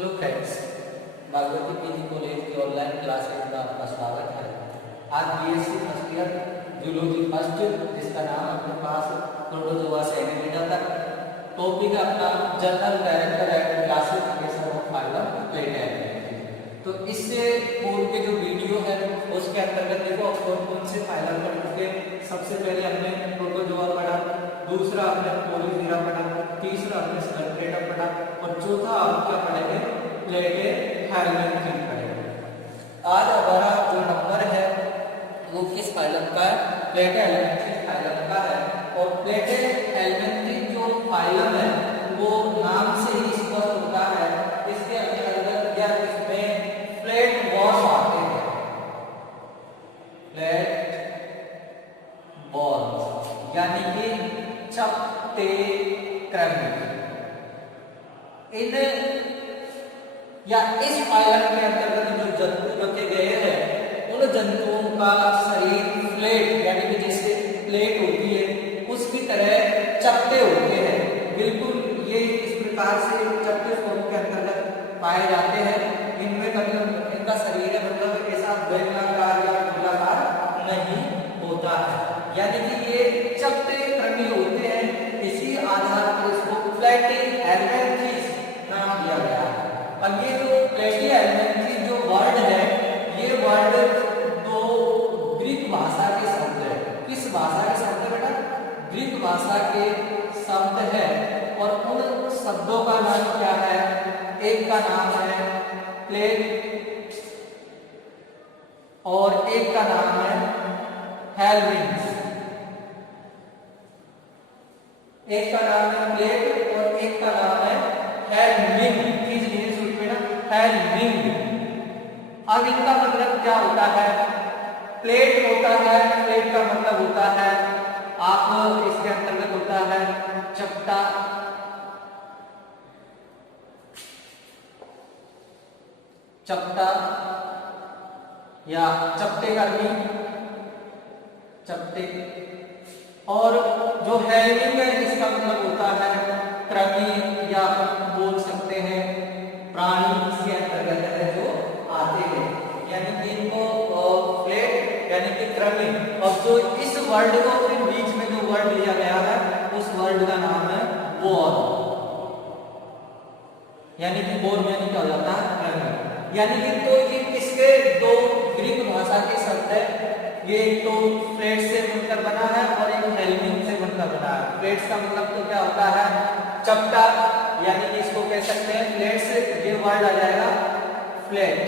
Hello friends, भागवती PG college की online classes में आपका स्वागत है। आज BSc first year zoology first, जिसका नाम अपने पास प्रोटोजोआ से एनिमेटा तक, टॉपिक अपना general character and classification of phylum plate. तो इससे पूर्व के जो वीडियो है उसके अंतर्गत देखो कौन कौन से फाइलम पढ़ चुके। सबसे पहले हमने प्रोटोजोआ पढ़ा, दूसरा हमने पोलिफेरा पढ़ा, तीसरा हमने स्कैलेटा पढ़ा और चौथा हम क्या पढ़ेंगे, प्लेटे हेलमिंथी पढ़ेंगे। आज हमारा जो नंबर है वो किस फाइलम का है? प्लेटे हेलमिंथी फाइलम का है। और प्लेटे हेलमिंथी जो फाइलम है वो नाम से ही स्पष्ट होता है, इसके अंतर्गत या इसमें फ्लैट बॉन्स आते हैं। फ्लैट बॉन्स यानी कि चपटे क्रमिक। इन या इस फाइलम के अंतर्गत जो जंतु रखे गए हैं उन जंतुओं का शरीर फ्लैट यानी कि जैसे प्लेट होती है उसकी तरह चपटे होते हैं। बिल्कुल ये इस प्रकार से चपटे फॉर्म के अंतर्गत पाए जाते हैं। इनमें मतलब इनका शरीर है मतलब ऐसा बेलनाकार या गोलाकार नहीं होता है, यानी कि ये चपटे क्रमी होते हैं। इसी आधार पर इसको प्लेटे हेलमिंथी नाम दिया गया है। अब ये जो प्लेटे हेलमिंथी जो वर्ड है, ये वर्ड दो ग्रीक भाषा के शब्द है। किस भाषा के शब्द है बेटा? ग्रीक भाषा के शब्द है। और उन शब्दों का नाम क्या है? एक का नाम है प्लेट और एक का नाम है हेलमिंथ। एक का नाम है प्लेट और एक का नाम है हेलमिंथ। हेलमिंथ। अब इनका मतलब क्या होता है? प्लेट होता है, प्लेट का मतलब होता है आप इसके अंतर्गत होता है चपटा, चपटा या चपटे कर्मी, चपटे। और जो हेलमिंथ है इसका मतलब होता है कृमि या बोल सकते हैं प्राणी, इसके अंतर्गत है जो आते हैं, यानी कि इनको फ्लैट यानी कि कृमि। और जो इस वर्ड को फिर बीच में जो वर्ड लिया गया है उस वर्ड का नाम है वॉर्म, यानी कि वॉर्म यानी क्या हो जाता है? कृमि। यानी कि तो ये किसके दो ग्रीक भाषा के शब्द है। ये तो फ्लैट से मिलकर बना है और एक हेलमिंथ से मिलकर बना है। फ्लैट का मतलब तो क्या होता है? चपटा, यानी कि इसको कह सकते हैं फ्लैट से ये वर्ड आ जाएगा फ्लैट।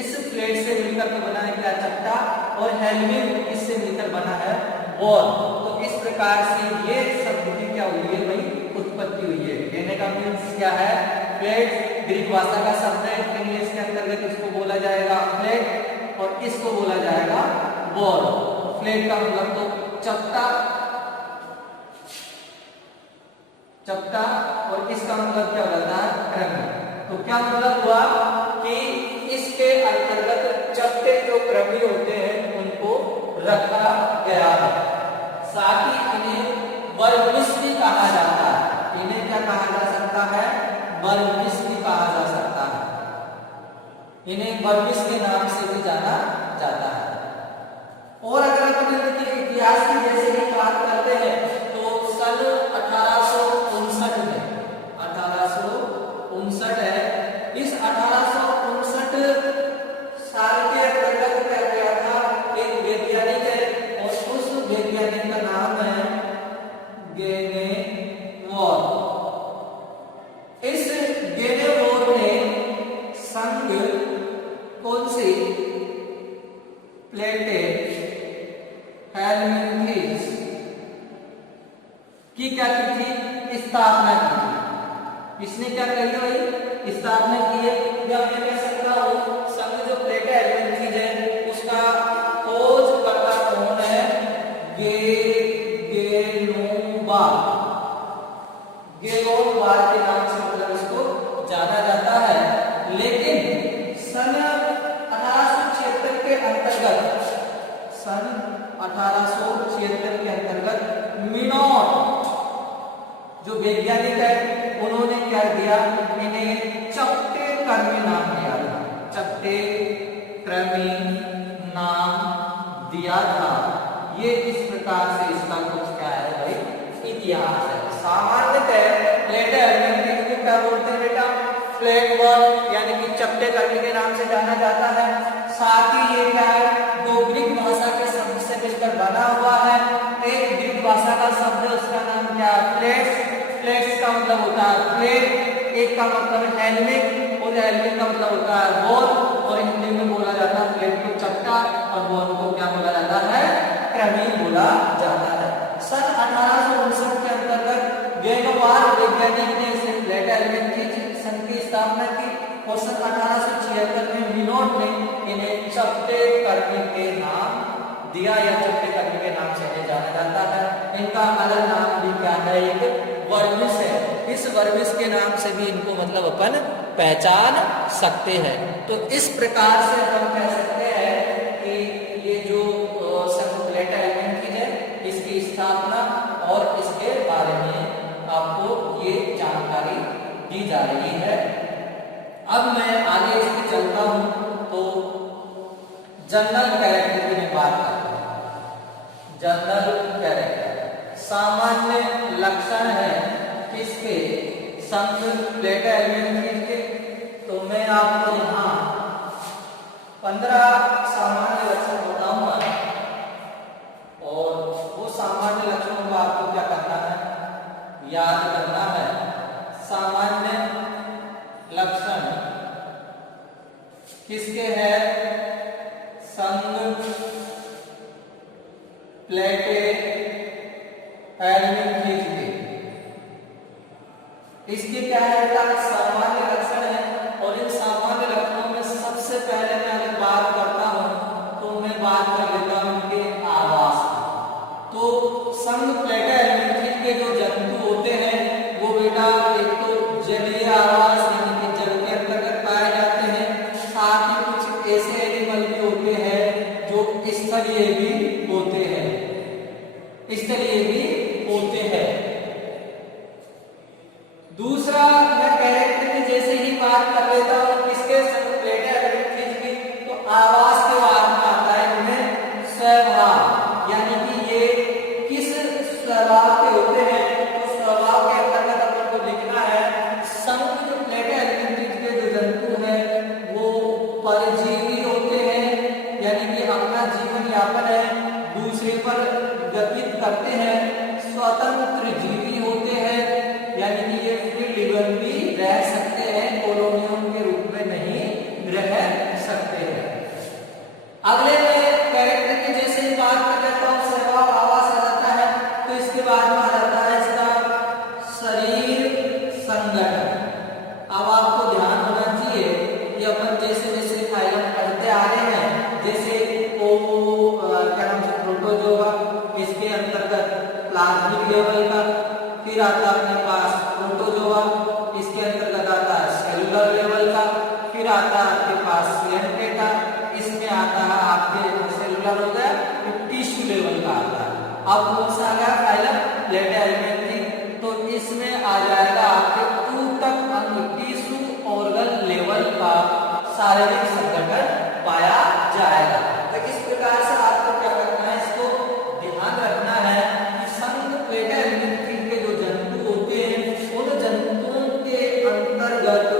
इस फ्लैट से मिलकर तो बना है क्या? चपटा। और हेलमिंथ इससे मिलकर बना है वॉर्म। तो इस प्रकार से ये शब्द की क्या हुई है भाई? उत्पत्ति हुई है। कहने का मीन्स क्या है? फ्लैट ग्रीक भाषा का शब्द है, इंग्लिश के अंतर्गत इसको बोला जाएगा फ्लैट और इसको बोला जाएगा वॉर्म। फ्लैट का मतलब तो चपटा, चपटा, और इसका मतलब क्या होता है? कृमि। तो क्या मतलब हुआ कि इसके अंतर्गत चपटे जो कृमि होते हैं उनको रखा गया है। साथ ही इन्हें वर्मिस भी कहा जाता है। इन्हें क्या कहा जा सकता है? वर्मिस भी कहा जा सकता है। इन्हें वर्मिस के नाम से भी जाना जाता है। और अगर अपन इनके इतिहास की जैसे ही बात करते हैं तो सन 1859 में, 1859 है, इस 1859 साल के अंतर्गत क्या किया था? एक वैज्ञानिक है और उस वैज्ञानिक का नाम है गेनेवोर। इस गेनेवोर ने संघ कौन सी प्लेटे हेलमिंथी की क्या की थी? स्थापना की थी। इसने क्या कही भाई? स्थापना की है। या मैं कह सकता हूं संघ जो प्लेटे हेलमिंथी है उसका खोजकर्ता कौन है? गेनोवा। गेनोवा के नाम से मतलब इसको जाना जाता है। लेकिन सन 1876 के अंतर्गत, सन 1876 के अंतर्गत मिनोट जो वैज्ञानिक है उन्होंने क्या दिया? इन्हें चपटे कर्मी नाम दिया था, चपटे क्रमी नाम दिया था। ये इस प्रकार से इसका कुछ क्या है भाई, इतिहास है। सामान्यतः लेटर एलिमेंट्री को क्या बोलते हैं बेटा, फ्लैग वर्ड यानी कि चपटे कर्मी के नाम से जाना जाता है। साथ ही ये क्या है, दो ग्रीक भाषा के शब्द से मिलकर बना हुआ है। एक ग्रीक भाषा का शब्द है, उसका नाम क्या है, फ्लेक्स। फ्लेक्स का मतलब होता है फ्लैग, एक का मतलब है हेलमेट और हेलमेट का मतलब होता है बॉल, और हिंदी में बोला जाता है फ्लैग को चपटा और बॉल को क्या बोला जाता है, क्रमी बोला जाता है। सन 1859 के अंतर्गत वेगवार वैज्ञानिक ने इसे लेटर एलिमेंट्री संघ की स्थापना की और सन 1876 में मिनोट ने इन्हें चपटे कर्मी के नाम दिया या चपटे कर्मी के नाम से इन्हें जाना जाता है। इनका अलग नाम भी क्या है, एक वर्मिस है। इस वर्मिस के नाम से भी इनको मतलब अपन पहचान सकते हैं। तो इस प्रकार से हम कह सकते हैं कि ये जो संघ लेटर एलिमेंट्री है, इसकी स्थापना और इसके बारे में आपको ये जानकारी दी जा रही है। अब मैं आगे इसकी चलता हूं तो जनरल कैरेक्टर की मैं बात करता हूं। जनरल कैरेक्टर सामान्य लक्षण है किसके, संघ लेटर एलिमेंट्री के। तो मैं आपको यहाँ 15 सामान्य लक्षण बताऊंगा और वो सामान्य लक्षणों को आपको क्या करना है, याद करना है। सामान्य लक्षण किसके हैं, संघ लेटर एलिमेंट्री के। इसके क्या है, सामान्य लक्षण है। और इन सामान्य लक्षणों में सबसे पहले मैं अगर बात करता हूं तो मैं बात कर लेता हूं इनके आवास। तो संघ लेटर एलिमेंट्री के जो जंतु होते हैं वो बेटा एक तो जलीय आवास यानी कि जल के अंतर्गत पाए जाते हैं। साथ ही कुछ ऐसे एनिमल भी होते हैं जो स्थलीय भी होते हैं, स्थलीय भी होते हैं। दूसरा मैं कैरेक्टर की जैसे ही बात कर लेता हूं किसके, लेटर एलिमेंट्री की, तो आवास के बाद में आता है इनमें स्वभाव, यानी कि ये किस स्वभाव के होते हैं। तो स्वभाव के अंतर्गत अपन को लिखना है, संघ लेटर एलिमेंट्री के जो जंतु हैं वो परजीवी होते हैं, यानी कि अपना जीवन यापन है दूसरे पर व्यतीत करते हैं। स्वतंत्र जीवी होते हैं, यानी कि ये फ्री लिवर भी रह सकते हैं, कॉलोनियों के रूप में नहीं रह सकते हैं। अगले में कैरेक्टर की जैसे ही बात कर लेता हूं, स्वभाव आवास आ जाता है। तो इसके बाद में आ जाता है इसका शरीर संगठन। अब आपको ध्यान होना चाहिए कि अपन जैसे जैसे फाइलम पढ़ते आ रहे हैं, जैसे क्या नाम से प्रोटोजोआ, इसके अंतर्गत प्लाज्मिक लेवल का, फिर आता है अपने पास प्रोटोजोआ, इसके अंतर्गत आता है सेलुलर लेवल का, फिर आता है आपके पास सिलेंट्रेटा, इसमें आता है आपके सेलुलर हो गया, फिर टिश्यू लेवल का आता है। अब कौन सा आ गया फाइलम लेटर एलिमेंट्री, तो इसमें आ जाएगा आपके ऊतक अंग, टिश्यू ऑर्गन लेवल का शारीरिक संगठन पाया जाएगा। तो इस प्रकार से आपको क्या करना है, इसको ध्यान रखना है कि संघ लेटर एलिमेंट्री के जो जंतु होते हैं उन जंतुओं के अंतर्गत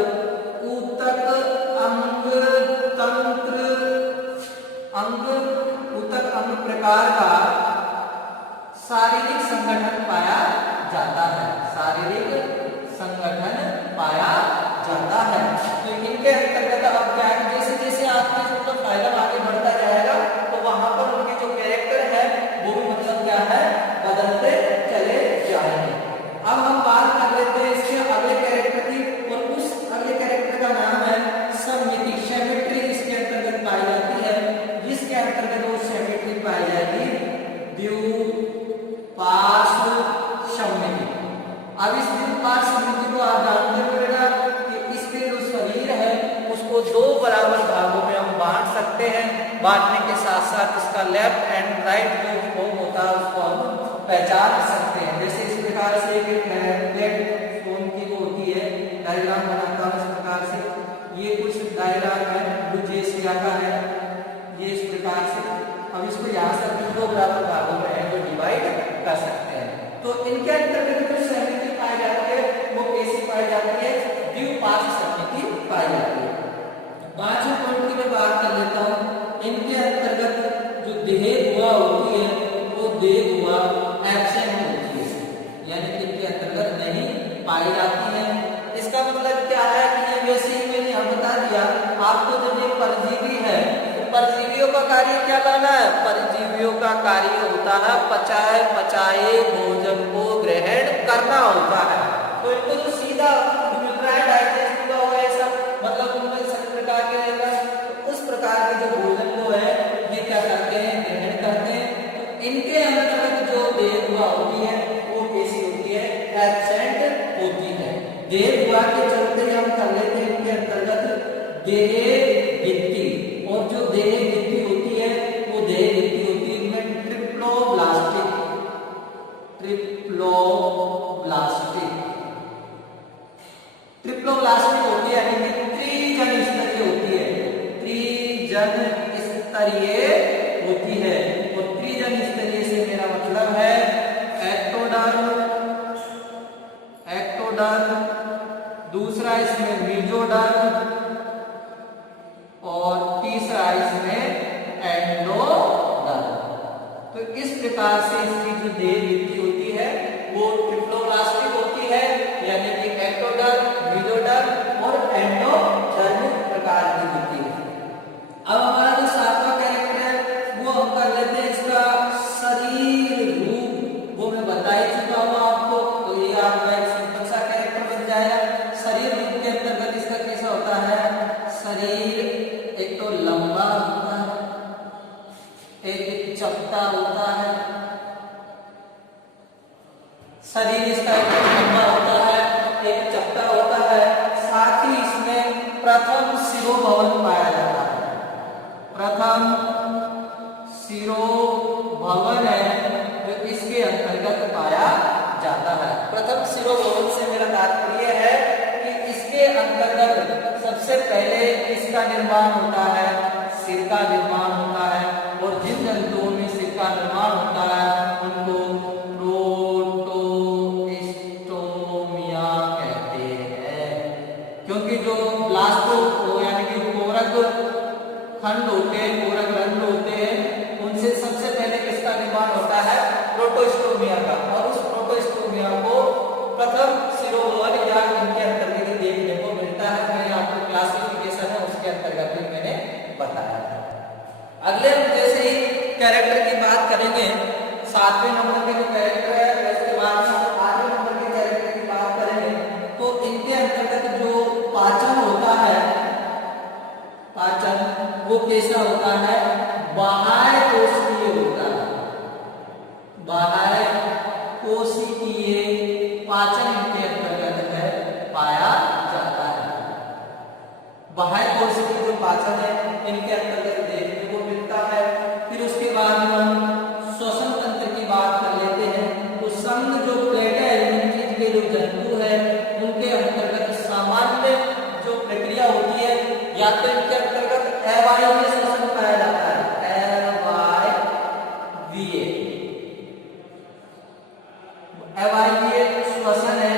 ऊतक अंग तंत्र अंग ऊतक अंग प्रकार का शारीरिक संगठन पाया जाता है, शारीरिक संगठन पाया जाता है। तो इनके अंतर्गत अब क्या है, जैसे जैसे आपके जो फाइलम आगे बढ़ता जाएगा तो वहां पर उनके जो कैरेक्टर है वो भी मतलब क्या है, बदलते चले जाएंगे। अब हम बात कर लेते हैं इसके अगले कैरेक्टर की, और उस अगले कैरेक्टर का नाम है सममिति, सिमेट्री इसके अंतर्गत पाई जाती है। जिसके अंतर्गत वो सिमेट्री पाई जाएगी द्विपार्श्व सममिति। अब इस द्विपार्श्व सममिति को आप जानते हो बेटा कि इसके जो शरीर है उसको दो बराबर भागों में हम बांट सकते हैं। बांटने के साथ साथ इसका लेफ्ट एंड राइट जो फॉर्म होता है उसको हम पहचान सकते हैं। जैसे इस प्रकार से एक प्लेट स्टोन की होती है, डायग्राम बनाता हूं इस प्रकार से, ये कुछ डायग्राम है, बुजेसिया का है, ये इस प्रकार से। अब इसको यहाँ से दो बराबर भागों में है जो डिवाइड कर सकते हैं। तो इनके अंतर्गत जो समिति पाई जाती है वो कैसी पाई जाती है? द्विपार्श्व समिति पाई जाती है। पांचवें पॉइंट की मैं बात कर लेता हूँ। इनके अंतर्गत जो देह हुआ होती है वो देह हुआ एब्सेंट होती है, यानी कि इनके अंतर्गत नहीं पाई जाती है। इसका मतलब क्या है कि ये वैसे ही मैंने यहाँ बता दिया आपको, जब ये परजीवी है तो परजीवियों का कार्य क्या करना है? परजीवियों का कार्य होता है पचाए भोजन को ग्रहण करना होता है। तो इनको तो सीधा डाइजेस्ट होगा ऐसा, मतलब उनमें सभी प्रकार के रहेगा। तो उस प्रकार के जो भोजन को है ये क्या करते हैं? ग्रहण करते हैं। तो इनके अंतर्गत जो देह हुआ होती है वो कैसी होती है? एब्सेंट होती है। देह हुआ के चलते हम कर लेते हैं इनके अंतर्गत देह भित्ति, और जो देह भित्ति होती है वो देह भित्ति होती है इनमें ट्रिप्लोब्लास्टिक होती है, यानी कि त्रिजन स्तरीय होती है। त्रिजन स्तरीय होती है, और त्रिजन स्तरीय से मेरा मतलब है एक्टोडर्म, दूसरा इसमें मीजोडर्म, और तीसरा इसमें एंडोडर्म। तो इस प्रकार से इसकी जो देह भित्ति होती है वो ट्रिप्लोब्लास्टिक होती है, यानी कि एक्टोडर्म, मीजोडर्म और एंडोडर्म प्रकार की होती है। अब हमारा जो सातवां कैरेक्टर है वो हम कर लेते हैं इसका शरीर रूप। वो मैं बता ही चुका हूँ आपको, तो ये आपका एक सिंपल सा कैरेक्टर बन जाएगा। शरीर रूप के अंतर्गत इसका कैसा होता है? शरीर एक तो लंबा होता है, एक चपटा होता है। शरीर इसका एक लंबा होता है, एक चपटा होता है, साथ ही इसमें प्रथम शिरोभवन पाया जाता है। प्रथम शिरोभवन है जो इसके अंतर्गत पाया जाता है। प्रथम शिरोभवन से मेरा तात्पर्य है कि इसके अंतर्गत सबसे पहले इसका निर्माण होता है, सिर का निर्माण होता है, और जिन जंतुओं में सिर का निर्माण होता है उनको प्रोटोस्टोमिया कहते हैं। क्योंकि जो ब्लास्तो यानी कि कोरक खंड होते हैं, कोरक रंध्र होते हैं, उनसे सबसे पहले किसका निर्माण होता है? प्रोटोस्टोमिया का। और उस प्रोटोस्टोमिया को प्रथम शिरोभवन या इनके अंतर्गत देखने को मिलता है। मैंने आपको क्लासिफिकेशन है उसके अंतर्गत भी मैंने बताया था। अगले हम जैसे ही कैरेक्टर की बात करेंगे, 7वें नंबर के जो कैरेक्टर है उसके बाद हम 8वें नंबर के कैरेक्टर की बात करेंगे। तो इनके अंतर्गत जो पाचन होता है, पाचन वो कैसा होता है? बाह्य कोशिकीय होता है। बाह्य कोशिकीय पाचन इनके अंतर्गत है पाया जाता है। बाह्य कोशिकीय जो पाचन है इनके अंतर्गत देखने को मिलता है। फिर उसके बाद हम श्वसन तंत्र की बात कर लेते हैं। तो संघ जो प्लेटा के जो जंतु है उनके अंतर्गत सामान्य जो प्रक्रिया होती है, या तो इनके अंतर्गत अवायवीय श्वसन पाया जाता है। अवायवीय श्वसन है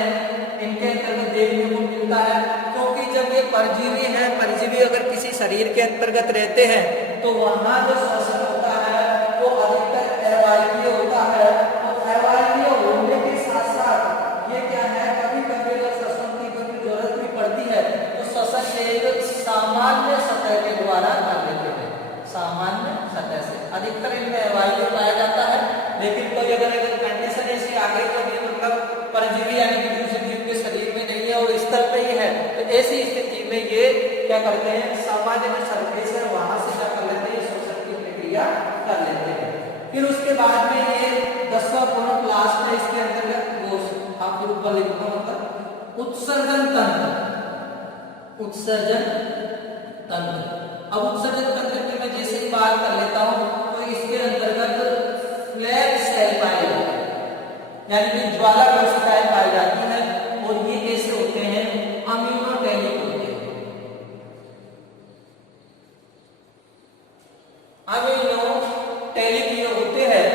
इनके अंतर्गत देखने को मिलता है। क्योंकि जब ये परजीवी है, परजीवी अगर किसी शरीर के अंतर्गत रहते हैं तो वहां जो श्वसन होता है वो अधिकतर अवायवीय होता है। तो अवायवीय होने के साथ साथ ये क्या है, कभी कभी अगर श्वसन की कोई जरूरत भी पड़ती है तो श्वसन एक सामान्य सतह के द्वारा कर लेते हैं। सामान्य सतह से अधिकतर इनमें अवायवीय पाया जाता है। लेकिन कोई अगर कंडीशन ऐसी आ गई तो मतलब परजीवी यानी कि दूसरे जीव के शरीर में नहीं है और स्तर पे ही है, तो ऐसी स्थिति में ये क्या करते हैं? सामान्य जो सरफेस है वहां से क्या कर लेते हैं? श्वसन की प्रक्रिया कर लेते हैं। फिर उसके बाद में ये 10वां पॉइंट लास्ट है इसके अंतर्गत, आप ऊपर लिखो मतलब उत्सर्जन तंत्र। उत्सर्जन तंत्र। अब उत्सर्जन तंत्र की मैं जैसे ही बात कर लेता हूं तो इसके अंतर्गत फ्लैग सेल पाए जाते हैं, यानी कि ज्वाला कोशिकाएं पाई जाती हैं। और ये कैसे होते हैं? अम्यूनोटेनिक होते हैं। अमीनो टैलिक ये होते हैं,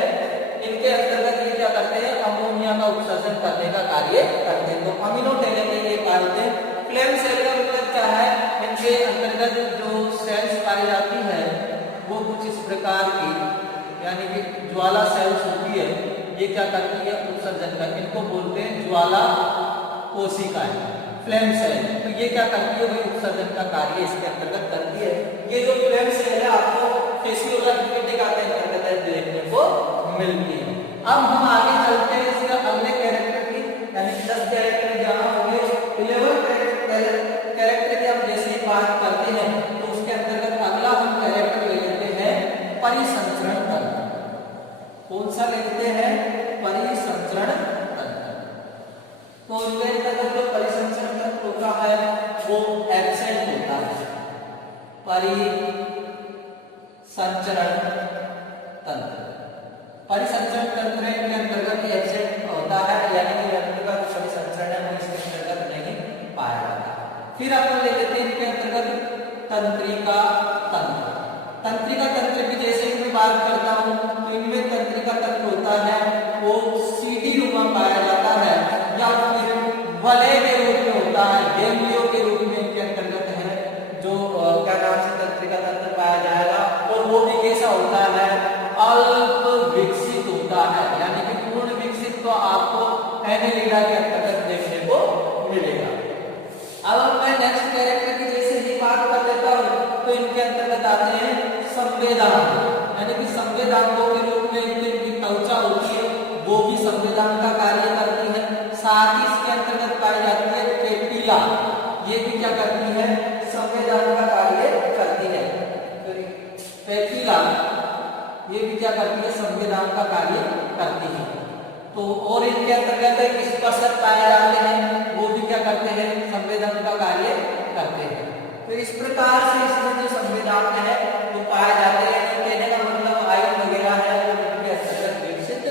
इनके अंतर्गत ये क्या करते हैं, अमोनिया का उत्सर्जन करने का कार्य करते हैं। तो अमीनो टैलिक ये कार्य होते हैं। फ्लेम सेल का मतलब क्या है, इनके अंतर्गत जो सेल्स पाई जाती है वो कुछ इस प्रकार की, यानी कि ज्वाला सेल्स होती है, ये क्या करती है, उत्सर्जन कर, इनको बोलते हैं ज्वाला कोशिकाएं, फ्लेम सेल। तो ये क्या करती है, वही उत्सर्जन का कार्य इसके अंतर्गत करती है। ये जो फ्लेम सेल है आपको फिजियोलॉजिकल के अंतर्गत देखने को मिलती है। अब हम आगे चलते हैं इसके अगले कैरेक्टर की, यानी 10 कैरेक्टर जहां होंगे, 11 कैरेक्टर की हम जैसे ही बात करते हैं तो उसके अंतर्गत अगला हम कैरेक्टर ले लेते हैं परिसंचरण तंत्र। कौन सा लेते हैं, परिसंचरण तंत्र। तो इनके अंतर्गत जो परिसंचरण तंत्र होता है वो एब्सेंट होता है। परिसंचरण तंत्र, परिसंचरण तंत्र के अंतर्गत एब्सेंट होता है, यानी कि रक्त का जो परिसंचरण है वो इसके अंतर्गत नहीं पाया जाता। फिर अपन ले लेते हैं इनके अंतर्गत तंत्रिका तंत्र। तंत्रिका तंत्र की जैसे ही मैं बात करता हूं तो इनमें तंत्रिका तंत्र होता है वो सीधी रूप में पाया जाता है या फिर वलय के रूप में होता है, गेंगलियों के रूप में इनके अंतर्गत है जो क्या नाम से तंत्रिका तंत्र पाया जाएगा। और वो भी कैसा होता है, अल्प विकसित होता है, यानी कि पूर्ण विकसित तो आपको एनेलिडा के अंतर्गत देखने को मिलेगा। अब मैं नेक्स्ट कैरेक्टर की जैसे ही बात कर लेता हूं तो इनके अंतर्गत आते हैं संवेदांग, यानी कि संवेदांगों के रूप में इनकी त्वचा होती है, वो भी संवेदांग का कार्य करती है। साथ ही इसके अंतर्गत पाई जाती है पेपिला, ये भी क्या करती है, संवेदांग का कार्य करती है। पेपिला ये भी क्या करती है, संवेदांग का कार्य करती है। तो और इनके अंतर्गत स्पर्शक पाए जाते हैं, वो भी क्या करते हैं, संवेदन का कार्य करते हैं। तो इस प्रकार से इसमें जो संवेदन है वो पाए जाते हैं। कहने का मतलब आयन वगैरह है वो इनके अंतर्गत विकसित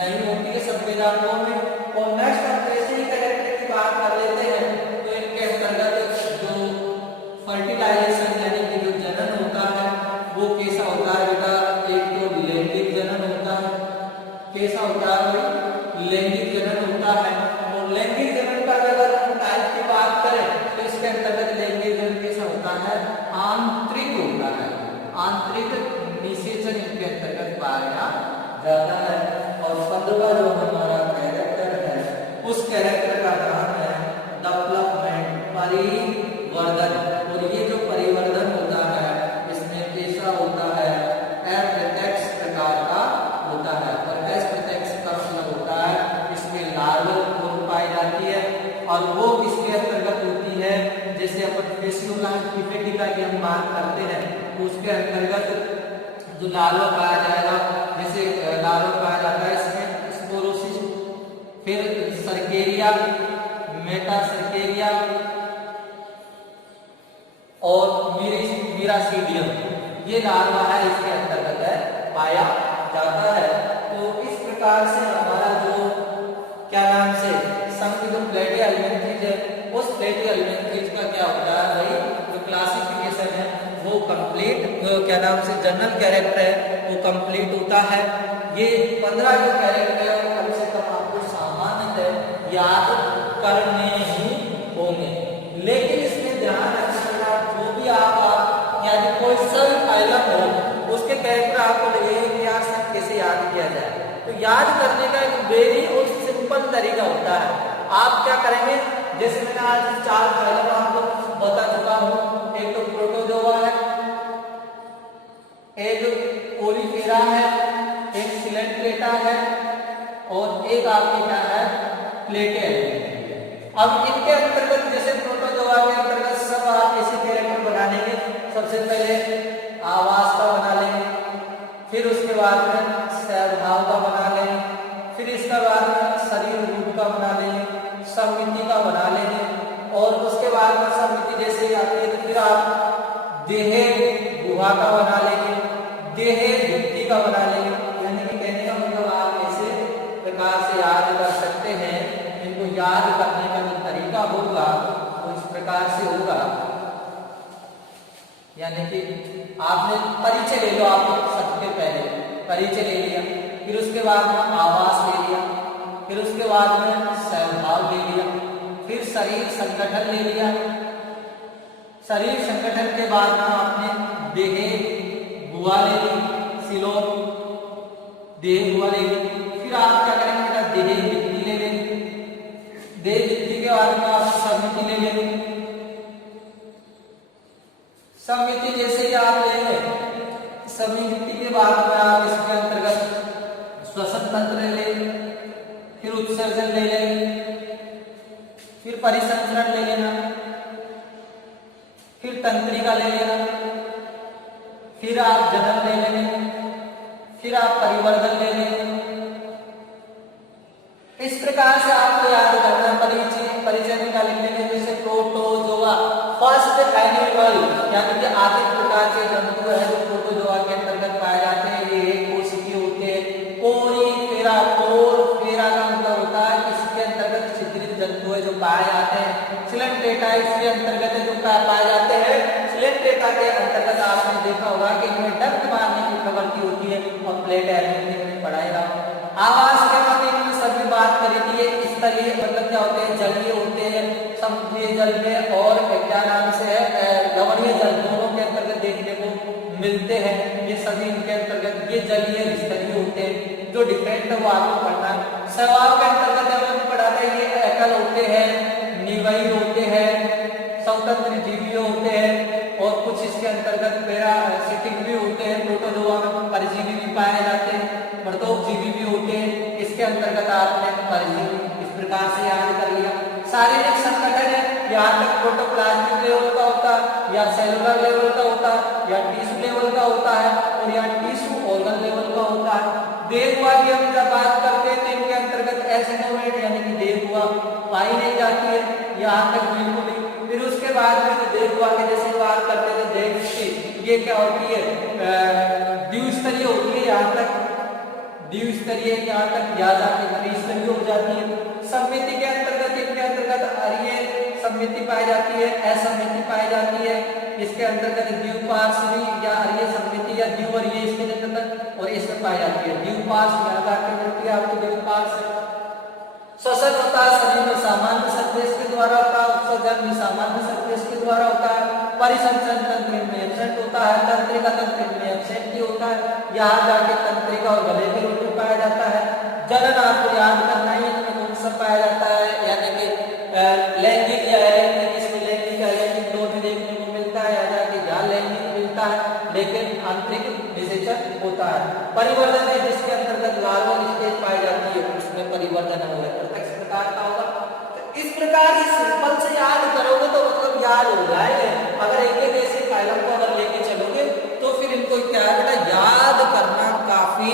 नहीं होती है संवेदनों में। और नेक्स्ट हम ऐसे ही कैरेक्टर की बात कर लेते हैं तो इनके अंतर्गत जो फर्टिलाइजेशन यानी कि जो जनन होता है वो कैसा होता है बेटा, एक तो लैंगिक जनन होता है, कैसा होता है, लैंगिक जनन होता है। और लैंगिक जनन का अगर हम टाइप की बात करें तो इसके अंतर्गत लैंगिक जनन कैसा होता है, आंतरिक होता है, आंतरिक निषेचन इनके अंतर्गत पाया जाता है। और 15वां जो हमारा कैरेक्टर है उस कैरेक्टर का नाम है डेवलपमेंट, परिवर्धन। और ये जो परिवर्धन होता है इसमें कैसा होता है, अप्रत्यक्ष प्रकार का होता है। और अप्रत्यक्ष का मतलब होता है इसमें लार्वल फॉर्म पाई जाती है और वो किसके अंतर्गत होती है, जैसे अपन फेसियोलाइटिका की हम बात करते हैं तो उसके अंतर्गत जो लार्वा पाया जाएगा, जैसे लार्वा पाया जाता है इसमें स्पोरोसिस, फिर सर्केरिया, मेटासर्केरिया और मिरासीडियम, ये लार्वा है इसके अंतर्गत है पाया जाता है। तो इस प्रकार से हमारा जो क्या नाम से संघ जो प्लेटी एलिमेंट्रीज है उस प्लेटी एलिमेंट्रीज का क्या होता है भाई, जो क्लासिफिकेशन है वो कंप्लीट, क्या नाम से जनरल कैरेक्टर है वो कंप्लीट होता है। ये 15 जो कैरेक्टर है वो कम से कम आपको सामान्यतः याद करने ही होंगे। लेकिन इसमें ध्यान रखना जो भी आप यानी कोई सा भी फाइलम हो उसके कैरेक्टर आपको लगेगा कि यार सब कैसे याद किया जाए। तो याद करने का एक वेरी और सिंपल तरीका होता है। आप क्या करेंगे, जैसे मैंने आज 4 फाइलम आपको बता चुका हूँ, एक तो प्रोटोजोआ है, एक ओलिफेरा है, एक सिलेंट्रेटा है और एक आपके क्या है, प्लेटेड। अब इनके अंतर्गत जैसे प्रोटोजोआ के अंतर्गत सब आप ऐसे कैरेक्टर बना लेंगे। सबसे पहले आवाज का बना लेंगे, फिर उसके बाद में स्वभाव का बना लेंगे, फिर इसके बाद में शरीर रूप का बना लेंगे, समिति का बना लेंगे और उसके बाद में समिति जैसे ही आती है तो फिर आप देह गुहा का बना लेंगे, देह भित्ति का बना लेंगे। यानी कि कहने का मतलब आप ऐसे प्रकार से याद कर सकते हैं। इनको याद करने का जो तरीका होगा वो इस प्रकार से होगा, यानी कि आपने परिचय ले लो, आप परिचय ले लिया, फिर उसके बाद में आवास ले लिया, फिर उसके बाद में स्वभाव ले लिया, फिर शरीर संगठन ले लिया। शरीर संगठन के बाद में आपने देह गुहा ले ली, सिलो देह गुहा ले ली। फिर आप क्या करेंगे बेटा, देह वृत्ति ले लेंगे। देह वृत्ति के बाद में आप समिति ले लेंगे। समिति जैसे ही आप ले लें, समिति के बाद में आप इसके अंतर्गत श्वसन तंत्र ले लेंगे, फिर उत्सर्जन ले लेंगे, फिर परिसंचरण ले लेना, फिर तंत्रिका ले लेना, फिर आप जनन ले लेंगे, फिर आप परिवर्धन ले लेंगे। इस प्रकार से आपको याद करना परिचय निकालेंगे। जैसे प्रोटोजोआ फर्स्ट एनिमल, यानी कि आदि प्रकार के जंतु है जो प्रोटोजोआ के अंतर्गत पाए जाते हैं। ये एक कोशिकीय होते हैं। कोरीफेरा, कोरफेरा का मतलब होता है इसके अंतर्गत छिद्रित जंतु है जो पाए जाते हैं। सिलेंट्रेटा इसके अंतर्गत है जो पाए जाते हैं। सिलेंट्रेटा के अंतर्गत आपने देखा होगा कि इनमें डंक मारने की प्रवृत्ति होती है और प्लेट एल्यूमिनियम में पढ़ाएगा। आवास के बारे में सभी बात करी थी। स्थलीय मतलब क्या होते हैं, जलीय होते हैं, समुद्री जल में और क्या नाम से है लवणीय जल, दोनों के अंतर्गत देखने को मिलते हैं। ये सभी इनके अंतर्गत ये जलीय स्तरीय होते हैं। जो डिफरेंट है वो आपको पढ़ना है। स्वभाव के अंतर्गत हमने पढ़ा था ये एकल होते हैं, निवयी होते हैं, स्वतंत्र जीवी होते हैं और कुछ इसके अंतर्गत पैरासिटिक भी होते हैं। प्रोटोजोआ में परजीवी भी पाए जाते हैं, मृतोपजीवी भी होते हैं। इसके अंतर्गत आपने परजीवी इस प्रकार से याद कर लिया। शारीरिक संगठन है, यहाँ तक प्रोटोप्लाज्मिक लेवल का होता है या सेलुलर लेवल का होता है या टिश्यू लेवल का होता है और या टिश्यू ऑर्गन लेवल का होता है। देह गुहा की हम जब बात करते हैं तो इनके अंतर्गत एसिनोवेट यानी कि देह गुहा पाई नहीं जाती है, यहाँ तक बिल्कुल ही। फिर उसके बाद में जो देह गुहा के जैसे बात करते थे देह वृत्ति, ये क्या होती है, द्विस्तरीय होती है। यहाँ तक द्विस्तरीय, यहाँ तक या जाके त्रिस्तरीय हो जाती है। समिति के अंतर्गत इनके अंतर्गत अरीय समिति पाई जाती है, असमिति पाई जाती है। इसके अंतर्गत द्विपार्श्वी या अरीय समिति या द्विवरीय इसके अंतर्गत और इसमें पाई जाती है द्विपार्श्व, यहाँ जाके मिलती है आपको द्विपार्श्व। श्वसन होता है शरीर में सामान्य संदेश के द्वारा होता है, उत्सर्जन भी सामान्य संदेश के द्वारा होता है। परिसंचरण तंत्र में एब्सेंट होता है, तंत्रिका तंत्र में एब्सेंट ही होता है। यहाँ जाके तंत्रिका और गले के रूप में पाया जाता है। जनन आपको याद करना है, इसमें कौन सा पाया जाता है, यानी कि लैंगिक या अलैंगिक, इसमें लैंगिक अलैंगिक दोनों देखने को मिलता है। यहाँ जाके या लैंगिक मिलता है लेकिन आंतरिक निषेचन होता है। परिवर्धन है जिसके अंतर्गत लार्वल स्टेज पाई जाती है, उसमें परिवर्धन होगा, प्रत्यक्ष प्रकार का होगा। तो इस प्रकार से सिंपल से याद करोगे तो मतलब याद हो जाएगा। अगर एक एक ऐसे फाइलों को अगर लेके चलोगे तो फिर इनको क्या है बेटा, याद करना काफी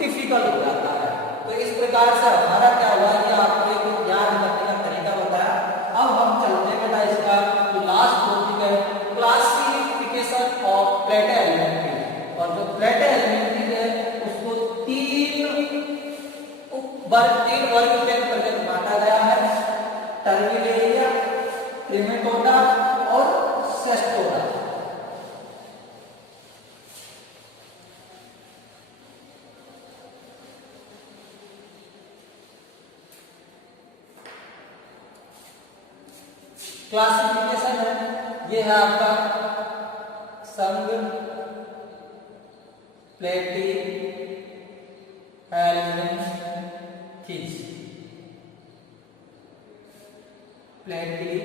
डिफिकल्ट हो जाता है। तो इस प्रकार से हमारा क्या हुआ कि आपको एक याद करने का तरीका बताया। अब हम चलते हैं बेटा इसका जो लास्ट टॉपिक है, क्लासिफिकेशन ऑफ प्लेटा एलिमेंट्री। और जो प्लेटा एलिमेंट्री है उसको तीन वर्ग के अंतर्गत बांटा गया है, टर्मिनेलिया, ट्रिमेटोडा और सेस्टोडा। क्लासिफिकेशन है, ये है आपका संघ, प्लेटी, एलिमेंट्रीज, प्लेटी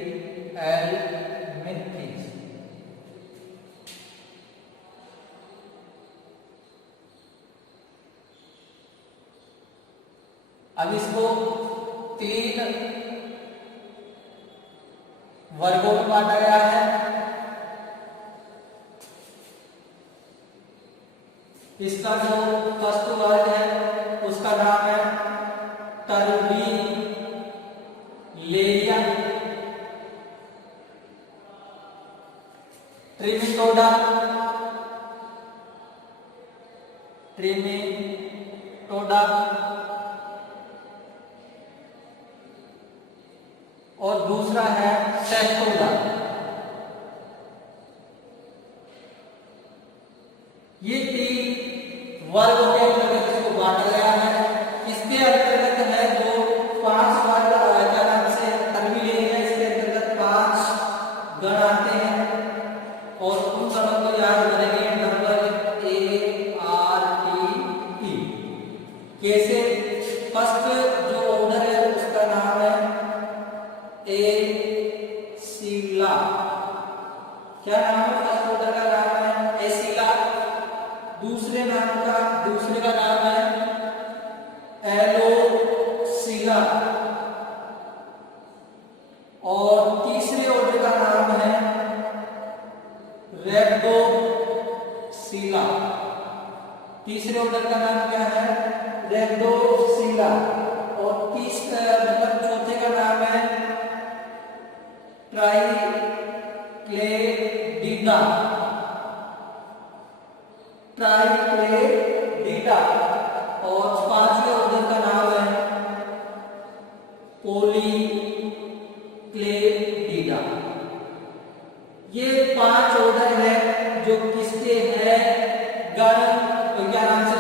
एलिमेंट्रीज। अब इसको तीन वर्गों में बांटा गया है। इसका जो फर्स्ट वर्ग है उसका नाम है टर्मिनेलिया, ट्रिमेटोडा, और दूसरा है सेस्टोडा। ये तीन वर्गों के अंतर्गत इसको बांटा गया है। इसके अंतर्गत है जो 5 वर्ग क्या नाम से टर्मिनेट है, इसके अंतर्गत 5 गण आते हैं और उन गणों को याद करेंगे number A R T E। कैसे? फर्स्ट जो ऑर्डर है उसका नाम है एसिला। क्या नाम है? फर्स्ट ऑर्डर का नाम है एसिला। दूसरे का नाम है एलोसिला और तीसरे ऑर्डर का नाम है रेप्टोसिला। तीसरे ऑर्डर का नाम क्या है? रेप्टोसिला। और मतलब चौथे का नाम है ट्राइक्लेडिडा। ट्राइक्लेडिडा। और पांचवें ऑर्डर का नाम है पॉलीक्लेडिडा। ये 5 ऑर्डर है जो किसके हैं? गण क्या नाम से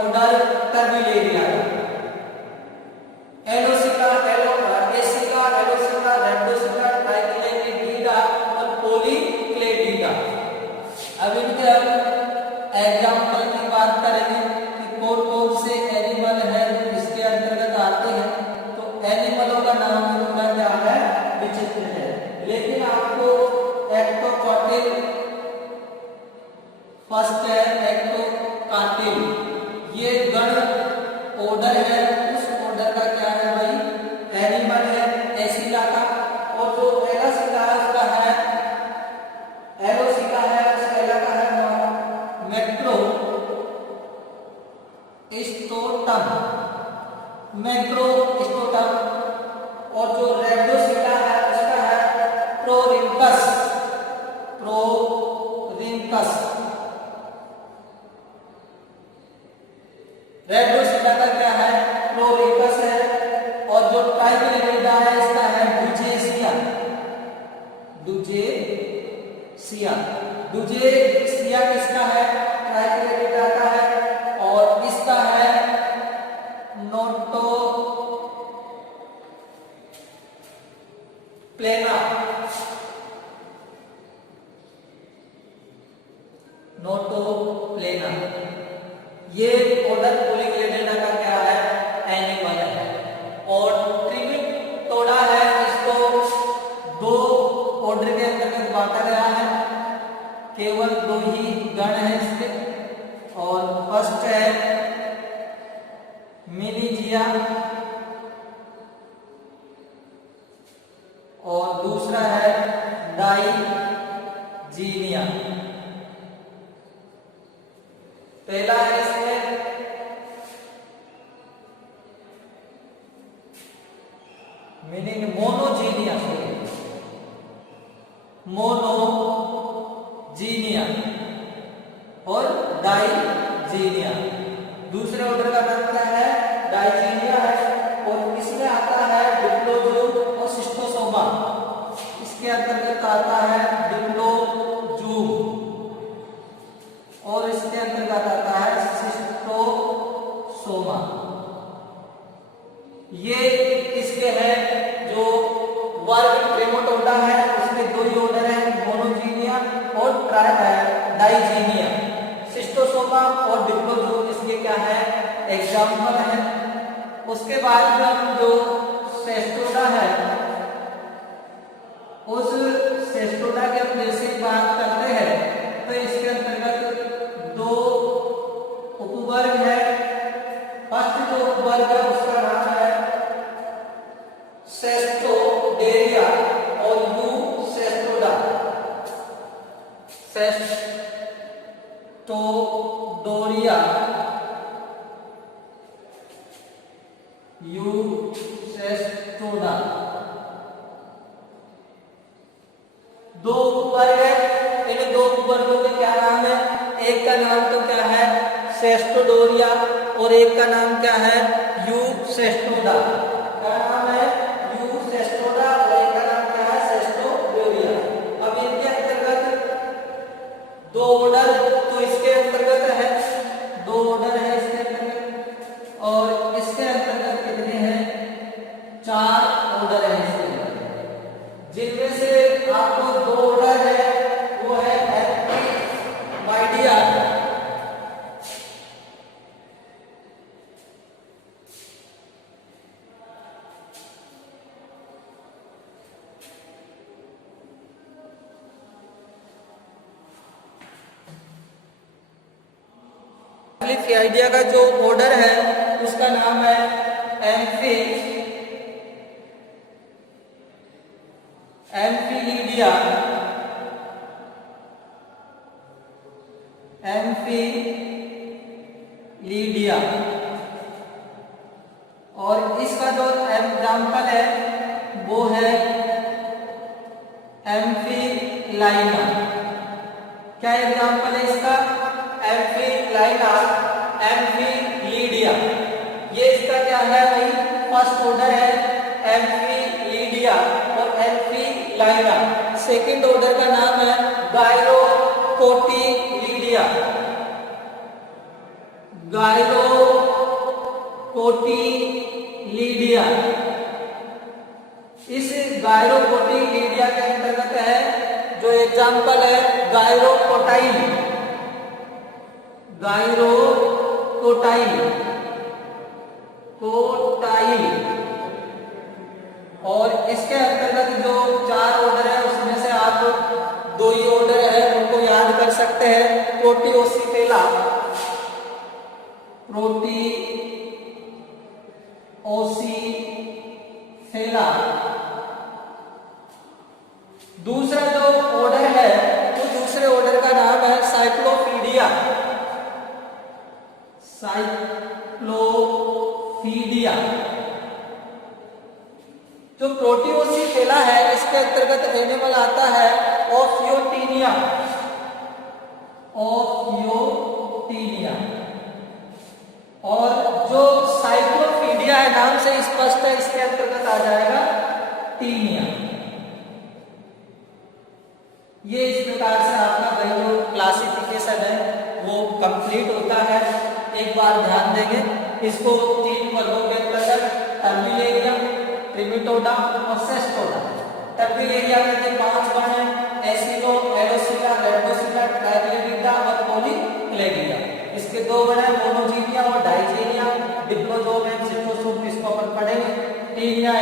ऑर्डर टर्मिनेरिया। एलोसिला, एसिला, एलोसिला, रेप्टोसिला, ट्राइक्लेडिडा और पॉलीक्लेडिडा। अब इनके एग्जाम्पल की बात करेंगे कि कौन कौन से एनिमल है इसके अंतर्गत आते हैं। तो एनिमलों का नाम थोड़ा क्या है? विचित्र है, लेकिन आपको एक्टोकॉटिल फर्स्ट है। एक्टोकॉटिल ये गण ऑर्डर है, उस ऑर्डर का क्या है भाई? एनिमल है एसिला का। और जो एलोसिला है उसका है एलोसिला है उसका का है मैक्रोस्टोटम। मैक्रोस्टोटम। और जो रेप्टोसिला है उसका है प्रोरिंकस। प्रोरिंकस। रेप्टोसिला का क्या है? प्रोरिंकस है। और जो ट्राइक्लेडिडा है इसका है डुजेसिया। डुजेसिया। डुजेसिया किसका है? ट्राइक्लेडिडा का है। और इसका है नोटोप्लेना। नोटोप्लेना। ये ऑर्डर पॉलीक्लेडिडा का क्या है? एनिमल है। और ट्रिमेटोडा है, इसको 2 ऑर्डर के अंतर्गत बांटा गया है। केवल 2 ही गण है इसके। और फर्स्ट है मिनीजिया और दूसरा है डाइजीनिया। पहला है इसमें मीनिंग मोनोजीनिया। मोनोजीनिया और डाइजीनिया। दूसरे ऑर्डर का नाम क्या है? डाइजीनिया है। और इसमें आता है डिप्लोजूम और सिस्टोसोमा। इसके अंतर्गत आता है डिप्लोजूम और इसके अंतर्गत आता है सिस्टोसोमा। ये किसके हैं? जो वर्ग ट्रिमेटोडा है उसके 2 ही ऑर्डर है, मोनोजीनिया और डाइजीनिया। सिस्टोसोमा और डिप्लोजूम इसके क्या है? एग्जाम्पल है। उसके बाद हम जो सेस्टोडा है उस सेस्टोडा के हम बेसिक बात करते हैं तो इसके अंतर्गत 2 उपवर्ग है। फर्स्ट जो उपवर्ग है उसका नाम है सेस्टोडेरिया और यूसेस्टोडा। सेस्टोडोरिया यूसेस्टोडा। 2 उपवर्ग है। इन 2 उपवर्गों के क्या नाम है? एक का नाम तो क्या है? सेस्टोडोरिया और एक का नाम क्या है? यूसेस्टोडा। क्या नाम है? यूसेस्टोडा और एक का नाम क्या है? सेस्टोडोरिया। अब इनके अंतर्गत 2 ऑर्डर तो इसके अंतर्गत है 2 ऑर्डर कार्डिया का जो ऑर्डर है उसका नाम है एम्फिलिडिया। एम्फिलिडिया। और इसका जो एग्जाम्पल है वो है एम्फिलाइना। क्या एग्जाम्पल है इसका? एम्फिलाइना, एम्फिलिडिया। ये इसका क्या है भाई? फर्स्ट ऑर्डर है एम्फिलिडिया और एम्फिलाइना। सेकंड ऑर्डर का नाम है गायरोकोटिलिडिया। गायरोकोटिलिडिया। इस गायरोकोटिलिडिया के अंतर्गत है जो एग्जाम्पल है गायरोकोटाइल। कोटाइल। और इसके अंतर्गत जो 4 ऑर्डर है उसमें से आप 2 ही ऑर्डर है उनको याद कर सकते हैं। प्रोटियोसिफेला, दूसरा जो ऑर्डर है वो दूसरे ऑर्डर का नाम है साइक्लोपीडिया। जो प्रोटियोसिफेला है इसके अंतर्गत एनिमल आता है ओफियोटिनिया। और जो साइक्लोपीडिया है नाम से स्पष्ट है इसके अंतर्गत आ जाएगा टीनिया। ये इस प्रकार से आपका भाई जो क्लासिफिकेशन है वो कंप्लीट होता है। एक बार ध्यान देंगे इसको 3 वर्गों के अंतर्गत टर्मिलेरिया, ट्रिमेटोडा और सेस्टोडा। टर्मिलेरिया में 5 गण हैं एसिलो, एलोसिला, रेप्टोसिला, ट्राइक्लेरिडा और पॉलीक्लेरिडा। इसके 2 गण हैं मोनोजीनिया और डाइजीनिया। डिप्लोजोम एंड सिट्रोसोम इसको अपन पढ़ेंगे। टीनिया